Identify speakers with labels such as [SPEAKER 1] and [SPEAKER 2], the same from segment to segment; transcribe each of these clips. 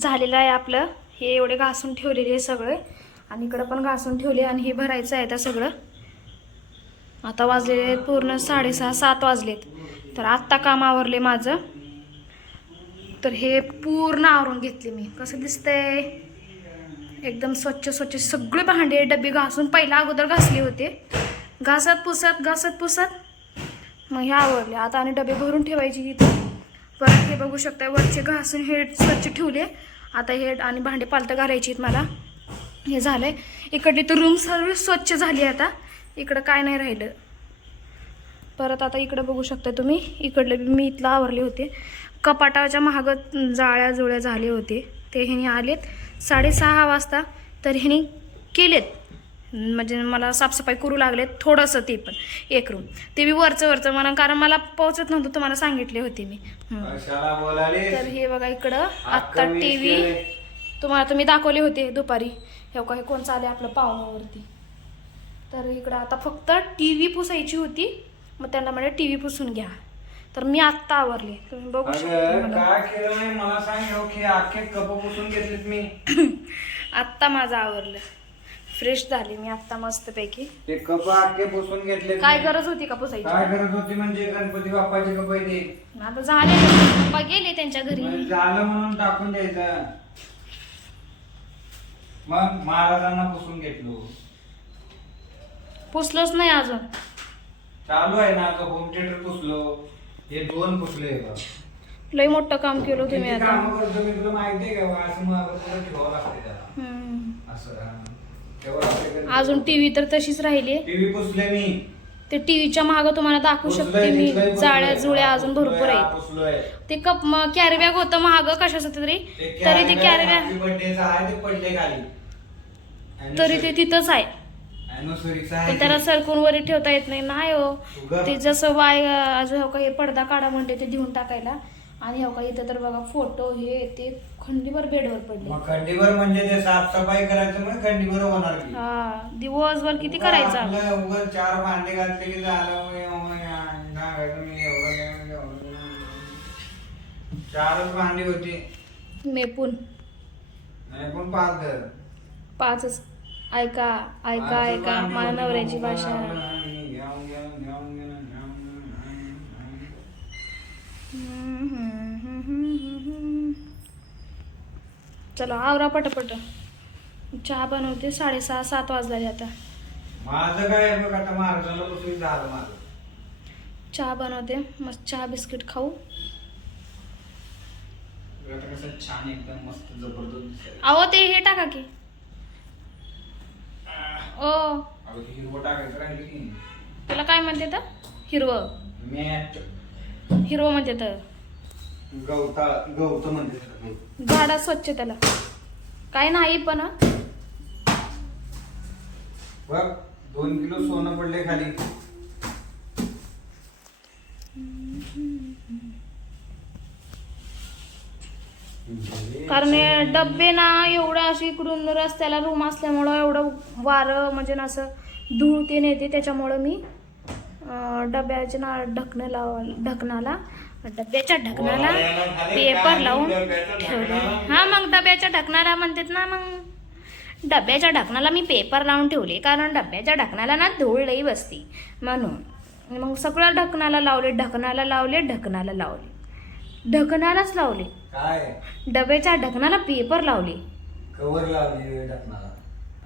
[SPEAKER 1] झालेलं आहे आपलं. हे एवढे घासून ठेवलेले आहे सगळे. आणि इकडं पण घासून ठेवले आणि हे भरायचं आहे आता सगळं. आता वाजलेले आहेत पूर्ण साडेसहा सात वाजलेत. तर आत्ता काम आवरले माझं. तर हे पूर्ण आवरून घेतले मी. कसं दिसतंय? एकदम स्वच्छ स्वच्छ. सगळे भांडे डबे घासून पहिला अगोदर घासले होते. घासत पुसत घासत पुसत. मग हे आवडले आता आणि डबे भरून ठेवायची इथं. परत हे बघू शकता वरचे घासून हेड स्वच्छ ठेवले. आता हेड आणि भांडे पालतं घालायची आहेत मला. हे झालं आहे इकडली तर रूम सर्व स्वच्छ झाली आता. इकडं काय नाही राहिलं. परत आता इकडं बघू शकता तुम्ही. इकडले मी इथलं आवरले होते. कपाटाच्या महागत जाळ्या जुळ्या झाले होते. ते ह्यानी आलेत. साडेसहा वाजता तर ह्यानी केलेत. म्हणजे मला साफसफाई करू लागलेत थोडंसं ते पण एक रूम ते बी वरचं वरचं म्हणा कारण मला पोहोचत नव्हतं तुम्हाला सांगितले होते मी. तर हे बघा इकडं आत्ता टी व्ही तुम्हाला तुम्ही दाखवले होते दुपारी. हे का हे कोण चाले आपलं पाहुण्यावरती. तर इकडं आता फक्त टी व्ही पुसायची होती मग त्यांना म्हणजे टी व्ही पुसून घ्या. तर मी आत्ता आवरले. तुम्ही बघू शकता मला.
[SPEAKER 2] सांग
[SPEAKER 1] आत्ता माझं आवरलं. फ्रेश झाली मी आत्ता मस्तपैकी.
[SPEAKER 2] ते कप अख्खे पुसून घेतलेत
[SPEAKER 1] काय. गरज होती का पुसायची?
[SPEAKER 2] काय करत होती म्हणजे गणपती बाप्पाचे कप आहे ते.
[SPEAKER 1] आता झाले पप्पा गेले त्यांच्या घरी.
[SPEAKER 2] म्हणजे झालं म्हणून टाकून द्यायचं. मग महाराजांना पुसून घेतलो.
[SPEAKER 1] पुसलोच नाही अजून.
[SPEAKER 2] चालू आहे ना आता होम थिएटर पुसलो. हे दोन पुसले बघ.
[SPEAKER 1] लई मोठं काम केलं तुम्ही
[SPEAKER 2] किती
[SPEAKER 1] आता.
[SPEAKER 2] कामं करतो मी तुला माहिती आहे का? असं मग ठेवावं लागते त्याला.
[SPEAKER 1] हम्म.
[SPEAKER 2] असं हा.
[SPEAKER 1] अजून टीव्ही तर तशीच राहिली.
[SPEAKER 2] टीव्ही पुसले मी.
[SPEAKER 1] ते टीव्हीच्या माग तुम्हाला दाखवू शकते मी. जाळ्या जुळ्या अजून भरपूर आहेत. ते कप कॅरी बॅग होतं महाग कशाचं तरी? तरी ते कॅरी बॅग तरी ते तिथंच आहे. त्याला. सरकून वरी ठेवता येत नाही. नाही हो. ते जसं वाय अजून हे पडदा काढा म्हणते ते देऊन टाकायला. आणि हो का इथं तर बघा फोटो हे ते खंडीभर बेडवर पडले.
[SPEAKER 2] मग खंडीभर म्हणजे ते साफसफाई करायचं मग खंडीभर होणार की?
[SPEAKER 1] हा दिवसभर किती करायचं?
[SPEAKER 2] आपलं चार भांडे घातले की झालं मग एवढं या- सांगायचं मी एवढं काय म्हणजे एवढं काय. चारच भांडी होती.
[SPEAKER 1] मेपून.
[SPEAKER 2] नाही पण पाच घर.
[SPEAKER 1] पाचच. ऐका ऐका
[SPEAKER 2] पाचच
[SPEAKER 1] ऐका
[SPEAKER 2] भांडी
[SPEAKER 1] माझ्या
[SPEAKER 2] होती.
[SPEAKER 1] नवऱ्याची
[SPEAKER 2] मग
[SPEAKER 1] भाषा. चला आवरा पटपट. चहा बनवते साडेसहा सात वाजले आता.
[SPEAKER 2] माझं काय बघ आता महाराजांना बसून झालं माझं.
[SPEAKER 1] चहा बनवते मस्त चहा बिस्किट खाऊ.
[SPEAKER 2] छान एकदम मस्त जबरदस्त.
[SPEAKER 1] अहो ते हे टाका की. ओ.
[SPEAKER 2] अगं ते हिरवं टाकायचं राहिलं की
[SPEAKER 1] त्याला काय म्हणते तर? हिरवं.
[SPEAKER 2] मॅट.
[SPEAKER 1] हिरवं म्हणते तर.
[SPEAKER 2] गवता गवत म्हणते त्याला गवत.
[SPEAKER 1] झाडा स्वच्छ त्याला काय नाही पण हं.
[SPEAKER 2] बघ दोन किलो सोनं पडले खाली
[SPEAKER 1] कारण हे डब्बे ना एवढं अशी इकडून रस्त्याला रूम असल्यामुळं एवढं वारं म्हणजे ना असं धूळ ते नेते त्याच्यामुळं मी अं, डब्याच्या ना ढकणं लाव ढकणाला डब्याच्या ढकणाला पेपर लावून ठेवले. हा मग डब्याच्या ढकणाला म्हणतात ना मग डब्याच्या ढकणाला मी पेपर लावून ठेवले कारण डब्याच्या ढकणाला ना धूळ लई बसते. म्हणून मग सगळं ढकणाला लावले ढकणाला लावले ढकणाला लावले. ढकणालाच लावले. डब्याच्या ढकणाला पेपर लावले.
[SPEAKER 2] कवर लावली ढकणाला.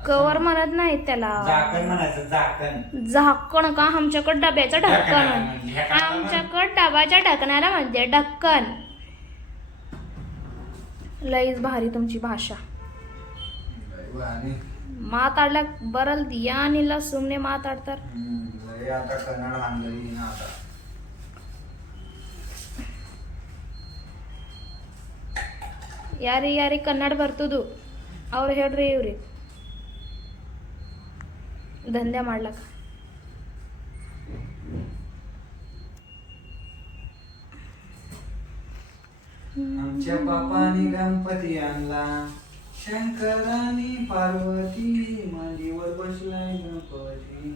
[SPEAKER 1] कवर म्हणत नाहीत त्याला
[SPEAKER 2] झाकण म्हणायचं झाकण
[SPEAKER 1] झाकण का आमच्याकडे डब्याचं ढक्कन
[SPEAKER 2] ढक्कन. ढक्कन.
[SPEAKER 1] आमच्याकडे डब्याच्या ढकणाला म्हणजे ढक्कन लईच भारी तुमची भाषा
[SPEAKER 2] आणि
[SPEAKER 1] माताडल्या बरल दिया आणि लसूमने माताडतर
[SPEAKER 2] हम्म, लय आता कन्नड हांगरी ना आता
[SPEAKER 1] ಯಾರಿ ಯಾರಿ ಕನ್ನಡ ಬರ್ತದು ಅವ್ರು ಹೇಳ್ರಿ ಇವ್ರಿ ದಂಧೆ ಮಾಡ್ಲಕ್ಕ
[SPEAKER 2] आमच्या बापाने गणपती आणला शंकराने पार्वती मांडीवर बसलाय गणपती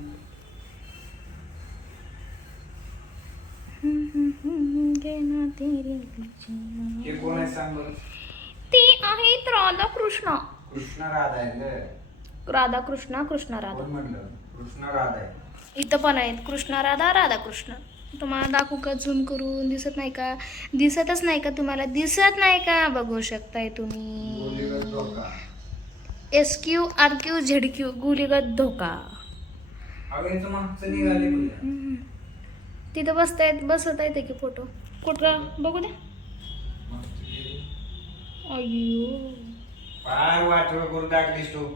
[SPEAKER 1] घे ना तेरी पिचिया.
[SPEAKER 2] हे कोण आहे सांग बरं
[SPEAKER 1] ती आहेत राधा कृष्ण
[SPEAKER 2] कृष्ण राधा आहे ग.
[SPEAKER 1] राधा कृष्ण कृष्ण राधा.
[SPEAKER 2] कोण म्हणलं? कृष्ण राधा आहे.
[SPEAKER 1] इथं पण आहेत. कृष्ण राधा राधा कृष्ण तुम्हाला दाखवू का? झूम करून. दिसत नाही का? दिसतच नाही का तुम्हाला? दिसत नाही का? बघू शकताय तुम्ही.
[SPEAKER 2] धोका.
[SPEAKER 1] S Q R Q Z Q गुलीगत धोका.
[SPEAKER 2] अगं याचं मागचं निघाले तुझ्या
[SPEAKER 1] हम्म. तिथं बसतायत बसत आहेत की फोटो. कुठं बघू द्या अय्यो.
[SPEAKER 2] फार वाटव करून टाकलीस तू.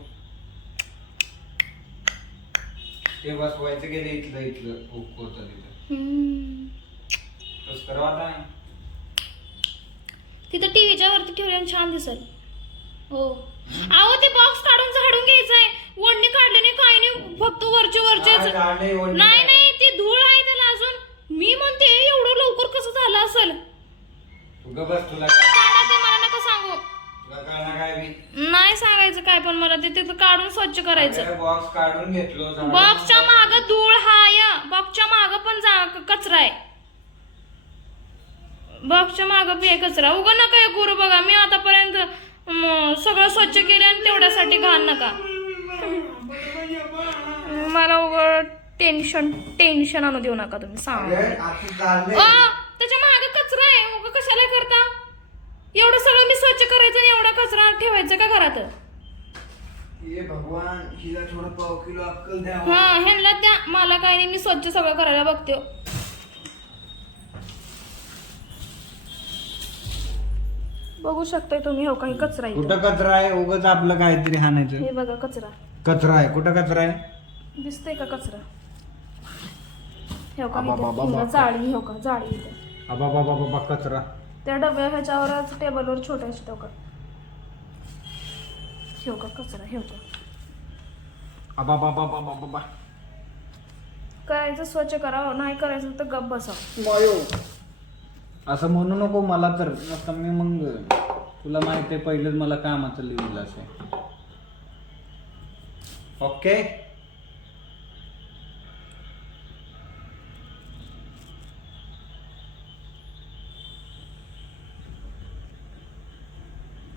[SPEAKER 2] ते बसवायचं गेलं इथलं इथलं खूप होतं तिथं.
[SPEAKER 1] हम्म.
[SPEAKER 2] तस करावं आता.
[SPEAKER 1] तिथं टीव्हीच्या वरती ठेवल्याने छान दिसल. हो. अहो ते बॉक्स काढून झाडून घ्यायचंय. वडणी काढलं नाही काय नाही फक्त वरचे
[SPEAKER 2] काय झाडे ओढले
[SPEAKER 1] नाही
[SPEAKER 2] काय?
[SPEAKER 1] नाही ते धूळ आहे त्याला अजून. मी म्हणते एवढं लवकर कसं झालं असेल?
[SPEAKER 2] तू ग बस तुला काय-
[SPEAKER 1] काढा ते मला नका सांगू. नाही सांगायचं काय पण मला ते तिथं काढून स्वच्छ करायचं.
[SPEAKER 2] बॉक्स काढून घेतलो
[SPEAKER 1] बॉक्सच्या माग धूळ हाय बॉक्सच्या माग पण कचरा आहे. बॉक्सच्या माग बी आहे कचरा. उगा नका करू बघा. मी आतापर्यंत सगळं स्वच्छ केलं आणि तेवढ्यासाठी घाण नका. मला उघड टेन्शन टेन्शन आणू देऊ नका तुम्ही सांग
[SPEAKER 2] अगं, आता चाललंय.
[SPEAKER 1] त्याच्यामागे कचरा आहे उगा कशाला करता एवढं सगळं मी स्वच्छ करायचं आणि एवढा कचरा ठेवायचा का घरात?
[SPEAKER 2] हे भगवान हिला थोडं पाव किलो अक्कल द्या.
[SPEAKER 1] हा ह्यांना द्या. मला काही नाही मी स्वच्छ सगळं करायला बघते. बघू शकताय तुम्ही हो काही कचरा इथं.
[SPEAKER 2] कुठं कचरा आहे? उगच आपलं काहीतरी हाणायचं.
[SPEAKER 1] हे बघा कचरा.
[SPEAKER 2] कचरा आहे. कुठं कचरा आहे?
[SPEAKER 1] दिसतंय का कचरा? हे का
[SPEAKER 2] आबा, बाबा.
[SPEAKER 1] जाळी हो का जाळी इथं.
[SPEAKER 2] अबा बाबा बाबा कचरा.
[SPEAKER 1] त्या डब्या ह्याच्यावरच टेबलवर छोट्या ठेव का? ठेव का? कचरा ठेव का
[SPEAKER 2] अबा बाबा बाबा बाबा
[SPEAKER 1] करायचं स्वच्छ करा नाही करायचं तर गप बसा
[SPEAKER 2] मायो. असं म्हणू नको मला तर. आता मी मग तुला माहिती आहे पहिलेच मला कामाचं लिहिलं आहे ओके?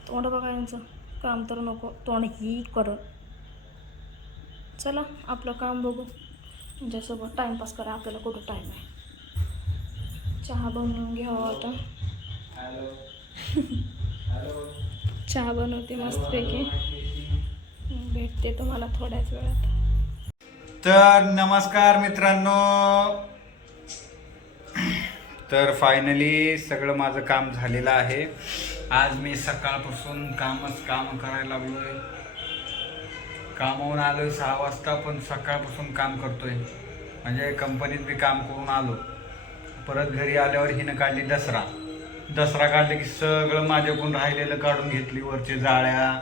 [SPEAKER 1] तोंड बघा यांचं. काम तर नको. तोंडही कर. चला आपलं काम बघू. तुमच्यासोबत टाईमपास करा. आपल्याला कुठं टाईम आहे? चहा बनवून घ्यावा आता. चहा बनवते मस्तपैकी. भेटते तुम्हाला थोड्याच वेळात.
[SPEAKER 2] तर नमस्कार मित्रांनो. तर फायनली सगळं माझं काम झालेलं आहे. आज मी सकाळपासून कामच काम करायला लागलोय. कामावून आलोय सहा वाजता पण सकाळपासून काम करतोय. म्हणजे कंपनीत बी काम करून आलो. परत घरी आल्यावर हिनं काढली दसरा. दसरा काढले की सगळं माझ्याकडून राहिलेलं काढून घेतली वरचे जाळ्या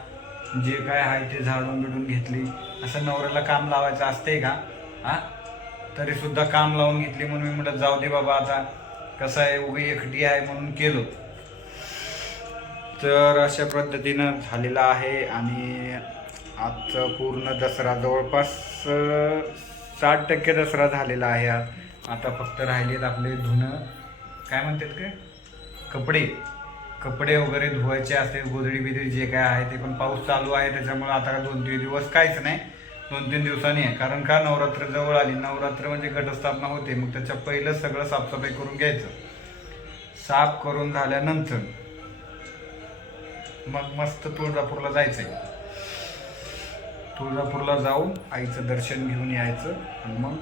[SPEAKER 2] जे काय आहे ते झाडून बिडून घेतली. असं नवऱ्याला काम लावायचं असतंय का? हा? तरीसुद्धा काम लावून घेतली म्हणून मी म्हटलं जाऊ दे बाबा आता. कसं आहे उभी एकटी आहे म्हणून केलो. तर अशा पद्धतीनं झालेलं आहे आणि आजचं पूर्ण दसरा जवळपास साठ टक्के दसरा झालेला आहे आज. आता फक्त राहिलेत आपले धुणं. काय म्हणतात काय कपडे. कपडे वगैरे धुवायचे असते गोधडी बिधडी जे काय आहे ते पण पाऊस चालू आहे त्याच्यामुळे आता दोन तीन दिवस काहीच नाही. दोन तीन दिवसांनी आहे. कारण का नवरात्र जवळ आली? नवरात्र म्हणजे घटस्थापना होते. मग त्याच्या पहिलं सगळं साफसफाई करून घ्यायचं. साफ करून झाल्यानंतर मग मस्त तुळजापूरला जायचंय. तुळजापूरला जाऊन आईचं दर्शन घेऊन यायचं आणि मग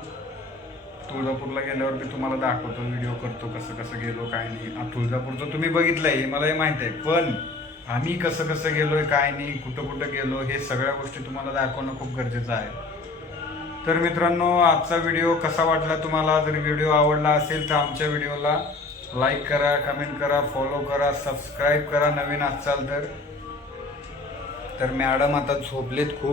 [SPEAKER 2] तुळजापूरला गेल्यावर मी तुम्हाला दाखवतो व्हिडिओ करतो कसं कसं गेलो काय नाही. तुळजापूरचं तुम्ही बघितलंय हे मलाही माहीत आहे. पण आम्ही कसं कसं गेलो आहे काय नाही कुठं कुठं गेलो हे सगळ्या गोष्टी तुम्हाला दाखवणं खूप गरजेचं आहे. तर मित्रांनो आजचा व्हिडिओ कसा वाटला तुम्हाला? जर व्हिडिओ आवडला असेल तर आमच्या व्हिडिओला लाईक करा कमेंट करा फॉलो करा सबस्क्राईब करा. नवीन असाल तर तर मॅडम आता झोपलेत खूप.